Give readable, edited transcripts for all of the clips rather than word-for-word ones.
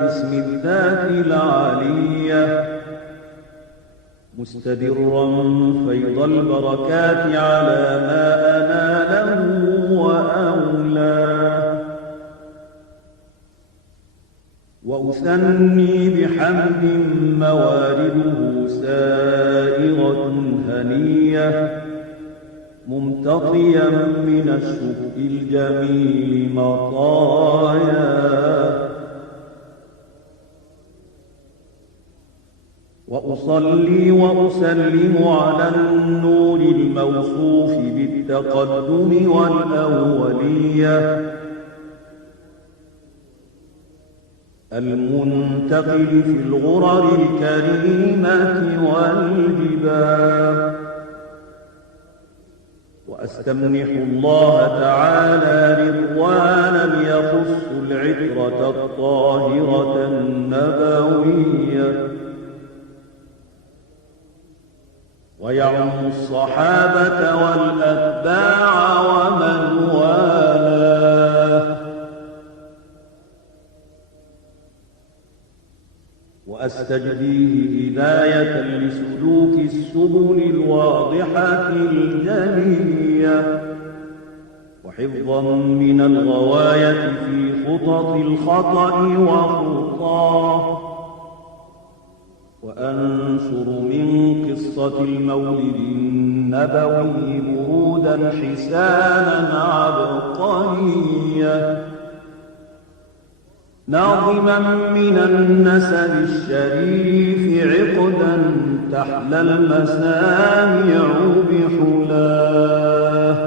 باسم الذات العلية مستدرا فيض البركات على ما أناله وأولاه، وأثني بحمد موارده سائغة هنية ممتطيا من الشكر الجميل مطايا، وأصلي وأسلم على النور الموصوف بالتقدم والأولية المنتقل في الغرر الكريمة والجبال، وأستمنح الله تعالى رضوانا يخص العطرة الطاهرة النبوية ويعم الصحابة والأتباع ومن والاه، وأستجديه هداية لسلوك السبل الواضحة الجلية وحفظا من الغواية في خطط الخطأ وخطاه، وأنشر من قصة المولد النبوي برودا حسانا عبقريا ناظما من النسب الشريف عقدا تحلى المسامع بحلاه،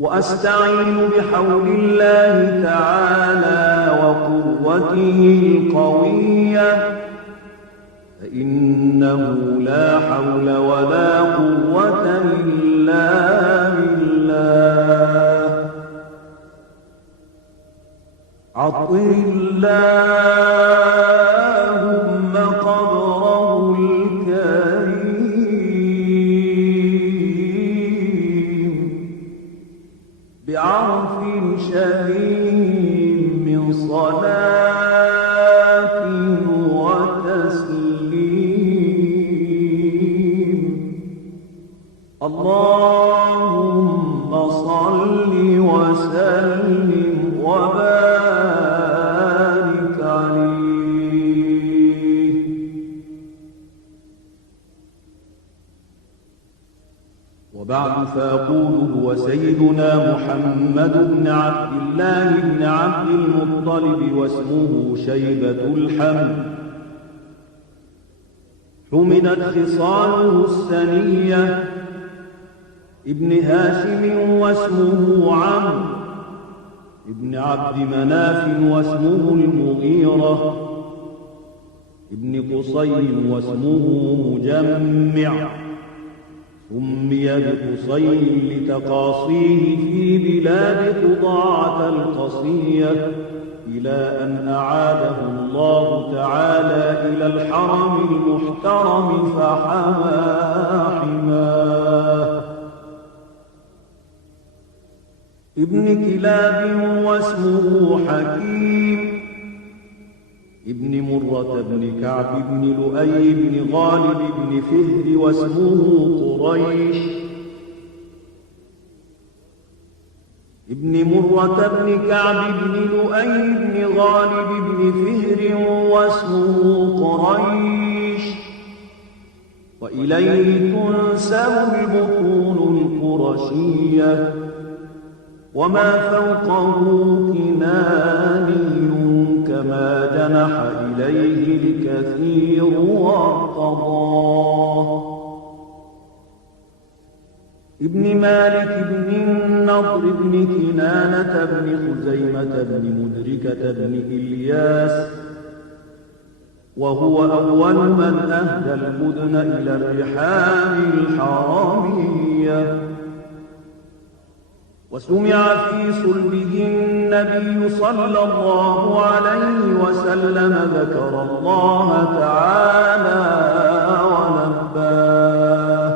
وأستعين بحول الله تعالى وقوته القوية فإنه لا حول ولا قوة إلا بالله. عطر اللهم قبره الكريم بعرف شهيم من صلاة وتسليم. اللهم صل وسلم وبارك عليه. وبعد فأقول هو سيدنا محمد بن عبد الله بن عبد المطلب واسمه شيبة الحمد، حمدت خصاله السنية ابن هاشم واسمه عمرو ابن عبد مناف واسمه المغيرة ابن قصي واسمه مجمع، سمي بقصي لتقاصيه في بلاد قضاعة القصية إلى أن أعاده الله تعالى إلى الحرم المحترم فحمى حماه. ابن كلاب واسمه حكيم ابن مرة بن كعب بن لؤي بن غالب بن فهر واسمه قريش ابن مرة بن كعب بن لؤي بن غالب بن فهر واسمه قريش، وإليه تنسب البطون القرشية وما فوقه كناني كما جنح إليه الكثير وارتضاه. ابن مالك بن النضر بن كنانة بن خزيمة بن مدركة بن إلياس، وهو أول من أهدى المدن إلى الرحال الحرامية، وسمع في صلبه النبي صلى الله عليه وسلم ذكر الله تعالى ونباه.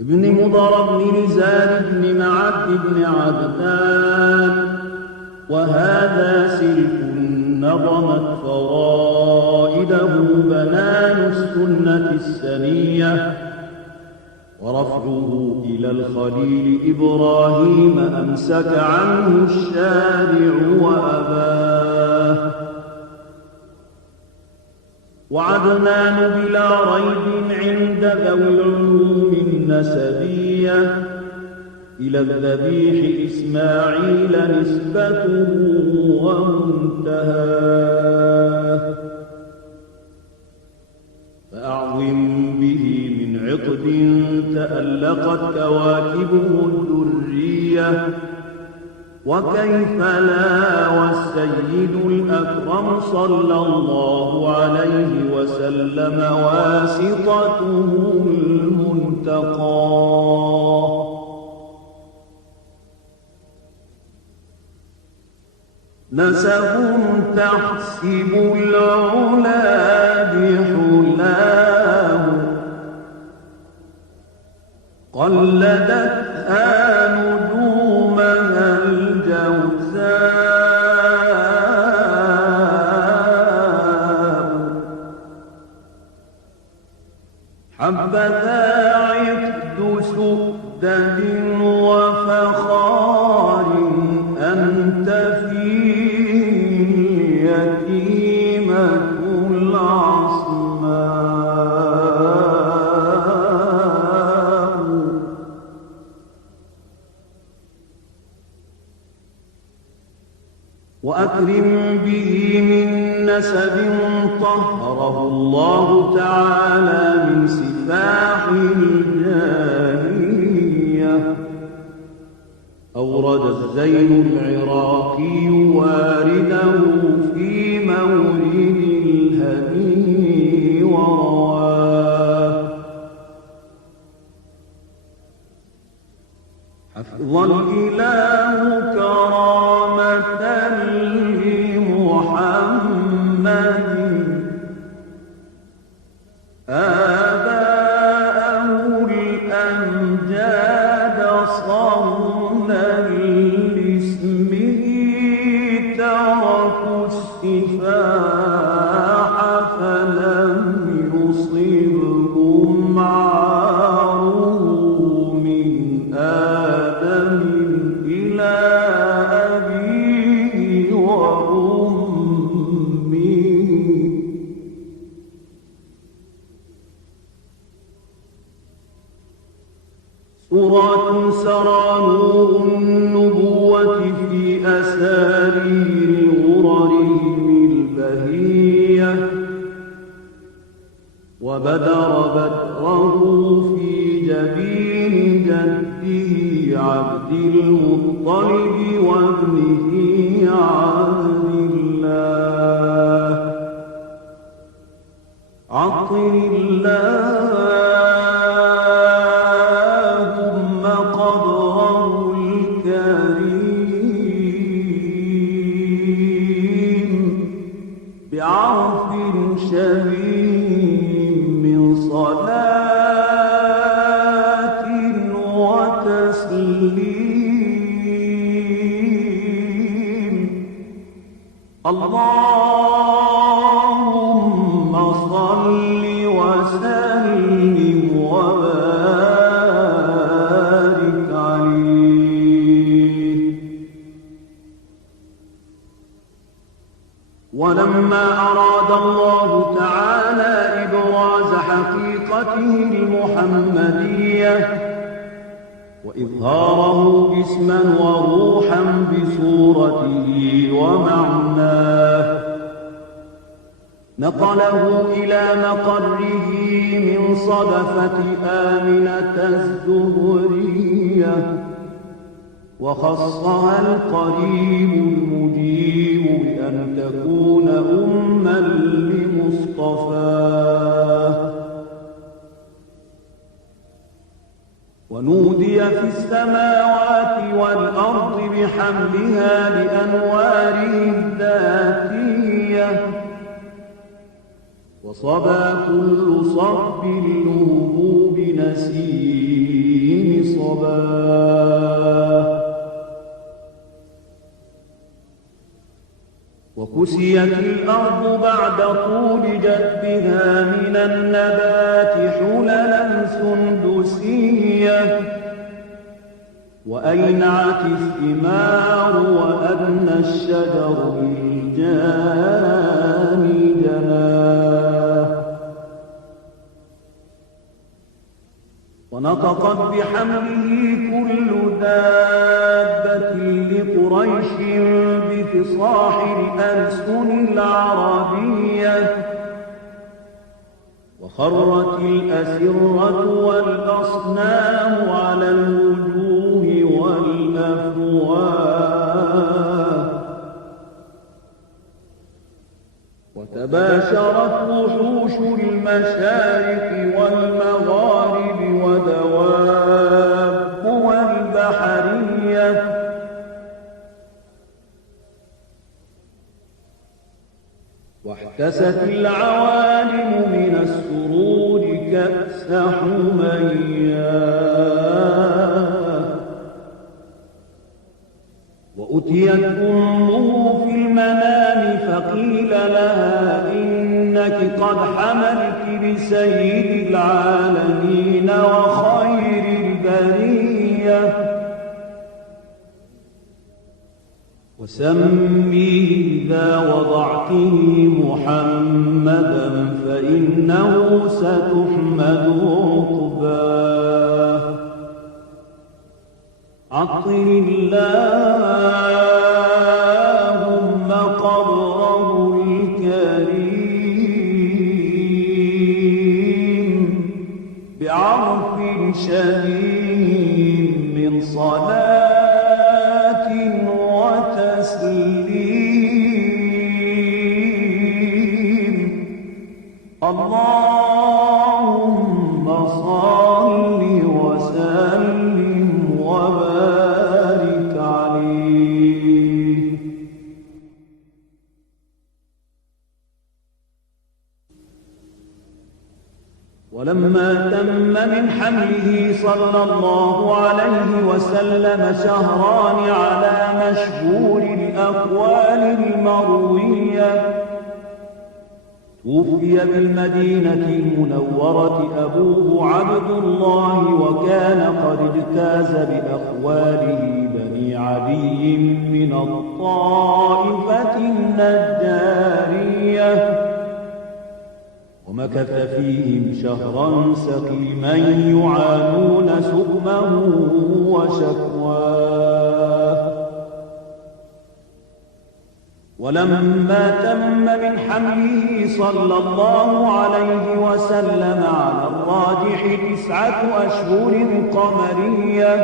ابن مضر بن نزار بن معد بن عبدان، وهذا سلك نظمت فرائده بنان السنة السنية، ورفعه إلى الخليل إبراهيم أمسك عنه الشارع وأباه. وعدنان بلا ريب عند ذوي العلوم النسبية إلى الذبيح إسماعيل نسبته ومنتهاه، فأعظم به من عقد تألقت كواكبه الدرية، وكيف لا والسيد الأكرم صلى الله عليه وسلم واسطته المنتقى. نسب تحسب العلا بحلاه، قلدتها نجومها الجوزاء، حبذا عقد سؤدد وفخار أنت فيه يتيمة العصماء. وأكرم به من نسب طهره الله تعالى من سفاح الجاهلية. أورد الزين العراقي وارده في مورد الهدي ورواه، حفظ الإله كرامة لمحمد آباءه الأمجاد صونا لاسمه، تركوا السفاح فلم يصبهم عاره من آدم إلى أبيه وأمه. سورة سرى نور النبوة في أسارير غررهم البهية، وبدر بدره في جبين جده عبد المطلب وابنه عبد الله. عطر اللهم قبره الكريم بعرف شميم من صلاة وتسليم. اللهم صل وسلم وبارك عليه. ولما أراد الله تعالى إبراز حقيقته المحمدية وإظهاره جسما وروحا بصورته ومعناه، نقله إلى مقره من صدفة آمنة الزهرية، وخصها القريب المجيب بأن تكون أما لمصطفاه. ونودي في السماوات والأرض بحملها لأنواره الذاتية، وصبا كل صب له بنسيم صباه وكسيت الأرض بعد طول جدبها من النبات حللا سندسية وأينعت الثمار وأدنى الشجر بالجاني جناه ونطقت بحمله كل دابة لقريش بفصاح الألسن العربية وخرت الأسرة والأصنام على الوجوه والأفواه وتباشرت وحوش المشارق والمغارب ودواب والبحرية واحتست العوالم من السرور كأس حمياه وأتيت أمه في المنام فقيل لها إنك قد حملت بسيد العالمين وخير البرية وسميه إذا وضعته محمدا فإنه ستحمد عقباه عطر اللهم قبره الكريم بعرف شديد من صلاة وتسليم اللهم صل وسلم وبارك عليه. ولما تم من حمله صلى الله عليه وسلم شهران على مشهور الأقوال المروية توفي بالمدينة المنورة أبوه عبد الله وكان قد اجتاز بأخواله بني عدي من الطائفة النجارية ومكث فيهم شهرا سقيما يعانون سقمه وشكواه ولما تم من حمله صلى الله عليه وسلم على الراجح 9 أشهر قمرية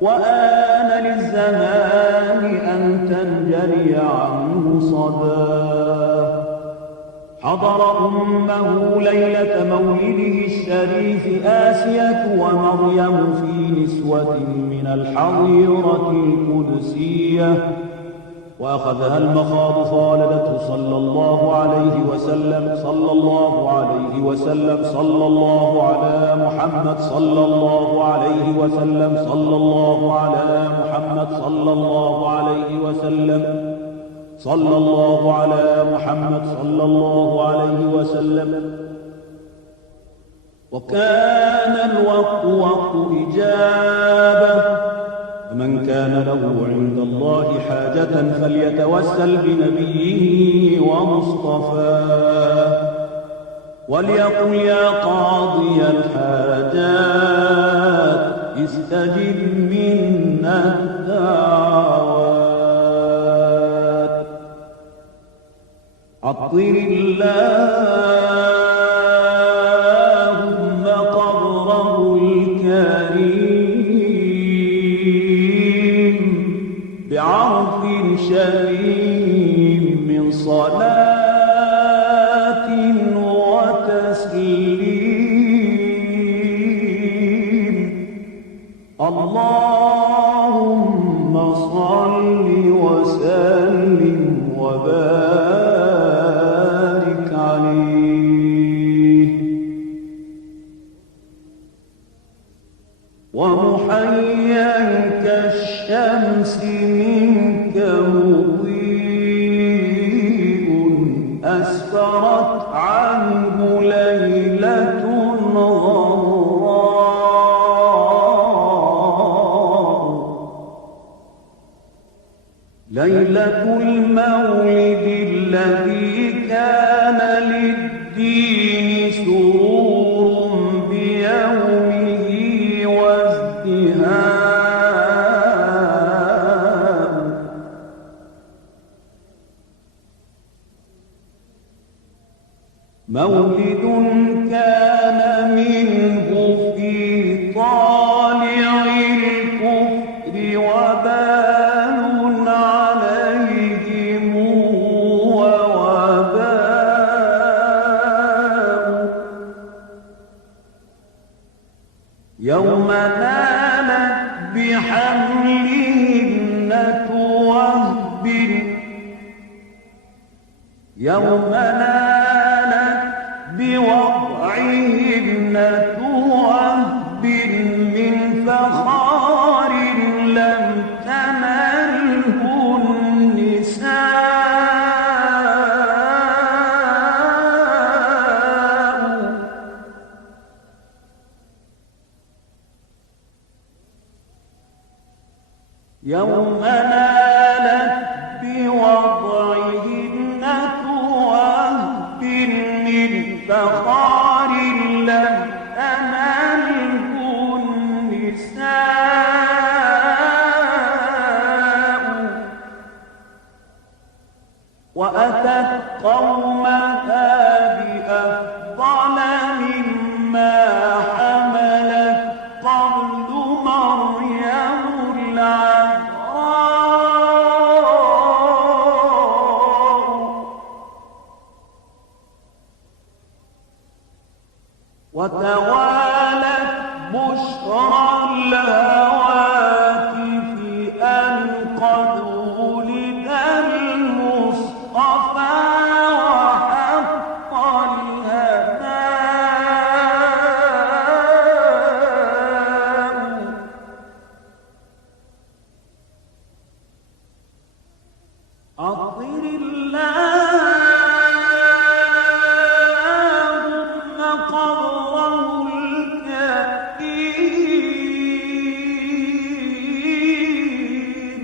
وآن للزمان أن تنجلي عنه صباه حضر أمه ليلة مولده الشريف آسية ومريم في نسوة من الحظيرة القدسية وأخذها المخاض فولدته صلى الله عليه وسلم صلى الله عليه وسلم صلى الله على محمد صلى الله عليه وسلم صلى الله على محمد صلى الله عليه وسلم صلى الله على محمد صلى الله عليه وسلم وكان الوقت وقت إجابة فمن كان له عند الله حاجة فليتوسل بنبيه ومصطفاه وليقل يا قاضي الحاجات استجب منا الدعوات عطر اللهم قبره الكريم بعرف شريف من صلاة وتسليم اللهم صل وسلم وبارك عليه. ومحيا كالشمس منك مضيء أسفرت عنه ليلة غراء ليلة المولد الذي كان للدين سرور بيومه وازدهاء مولد كان منه في طالع الكفر وبال عليهم ووباء يوم نالت بحملهن وهب يوم نالت بوضعهن وهب من فخار لم تنله النساء يوم نالت بوضعهن وهب من فخار لم تنله النساء وأتت قومها بأفضل مما حملت قبل مريم العذراء وتوالت بشرى الهواتف أن قد ولد المصطفى وحق الهداء أطر اللهم قبره الكريم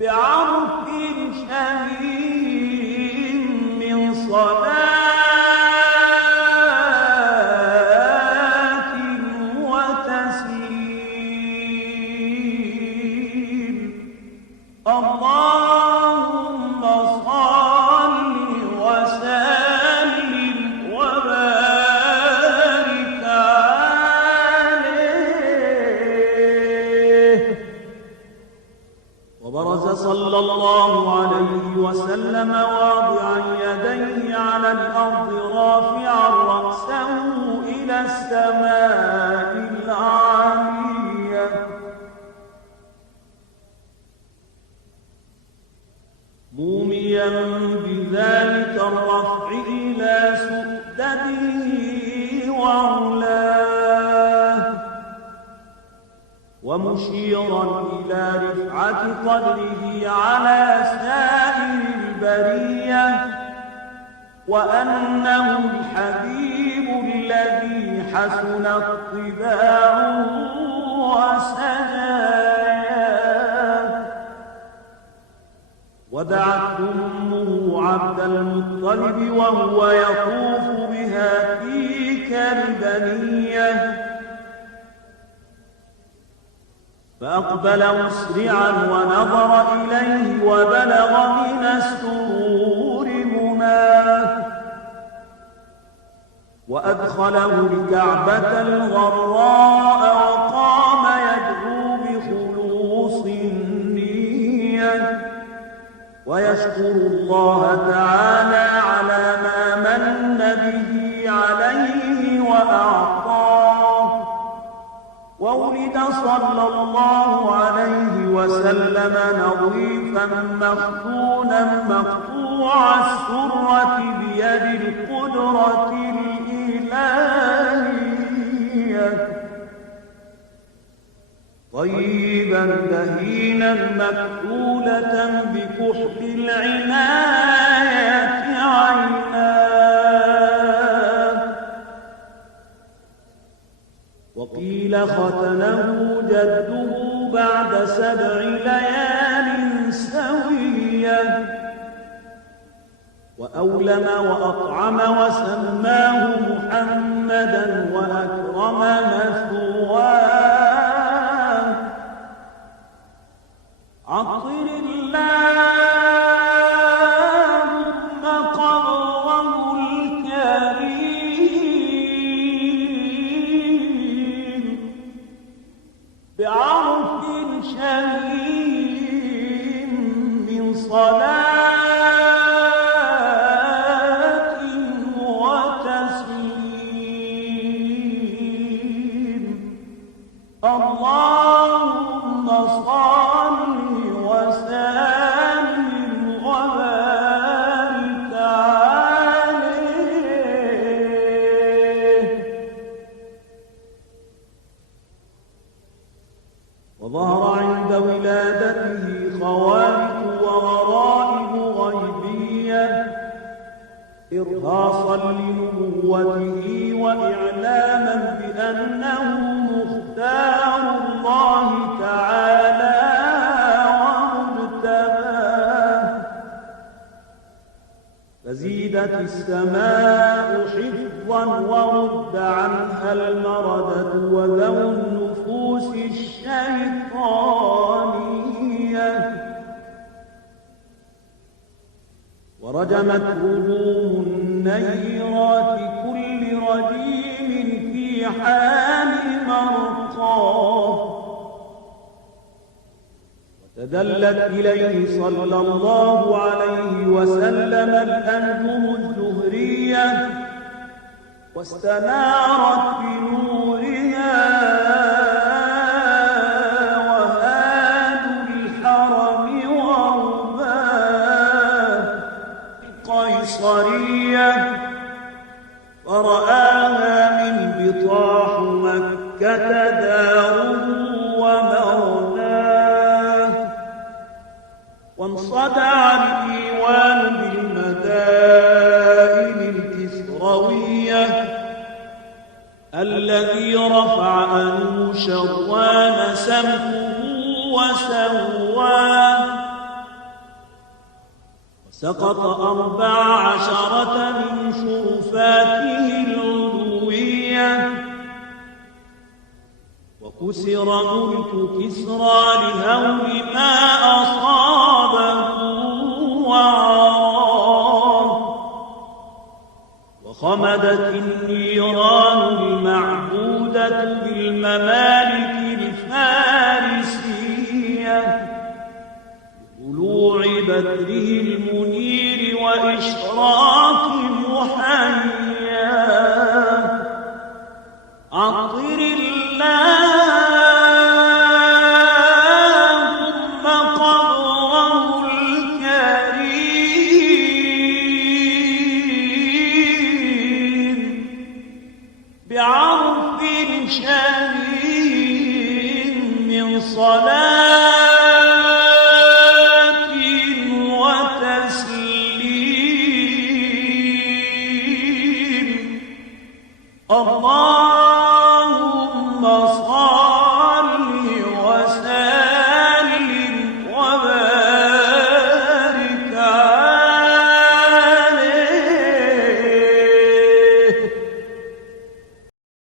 بعرف شهيم من صلاة وتسليم اللهم صل وسلم وبارك عليه وبرز صلى الله عليه وسلم واضعا يديه على الأرض رافعا رأسه إلى السماء العالية موميا بذلك الرفع إلى سؤدده وعلاه ومشيرا إلى رفعة قدره على سائر البرية وأنه الحبيب الذي حسن اطباعه وسجاياه ودعته أمه عبد المطلب وهو يطوف بها تلك البنية فأقبل مسرعا ونظر إليه وبلغ من السرور مناه وأدخله الكعبة الغراء وقام يدعو بخلوص النية ويشكر الله تعالى على ما من به عليه وأعطاه وولد صلى الله عليه وسلم نظيفا مختونا مقطوع السرة بيد القدرة الإلهية طيبا دهينا مكحولة بكحل العناية عيناه. وقيل ختنه جده بعد 7 ليال سوية، وأولم وأطعم وسماه محمدا وأكرم مثواه. عطر اللهم قبره الكريم بعرف شهيم من صلاة وتسليم. اللهم صل وسلم وبارك عليه. وظهر عند ولادته خوارق وغرائب غيبية إرهاصا لنبوته وإعلاما بأنه مختار الله تعالى ومجتباه. فزيدت السماء حفظا ورد عنها المردة وذو النفوس الشيطانية، ورجمت هجوم النيرات كل رجيم في حال مرقاه. وتدلت إليه صلى الله عليه وسلم الأنجم الزهرية واستنارت بنورها وهاد الحرم ورباه قيصرية، فرآها من بطاح مكة داره ومولاه. وانصدع الإيوان بالمدائن الكسروية الذي رفع أنوشروان سمكه وسواه. وسقط 14 من شرفاته العلوية، وكسر ملك كسرى لهول ما أصابه وعراه. وخمدت النيران المعبودة بالممالك الفارسية بطلوع بدره المنير وإشراق محياه. عطر اللهم قبره الكريم بعرف شهيم من صلاة وتسليم. الله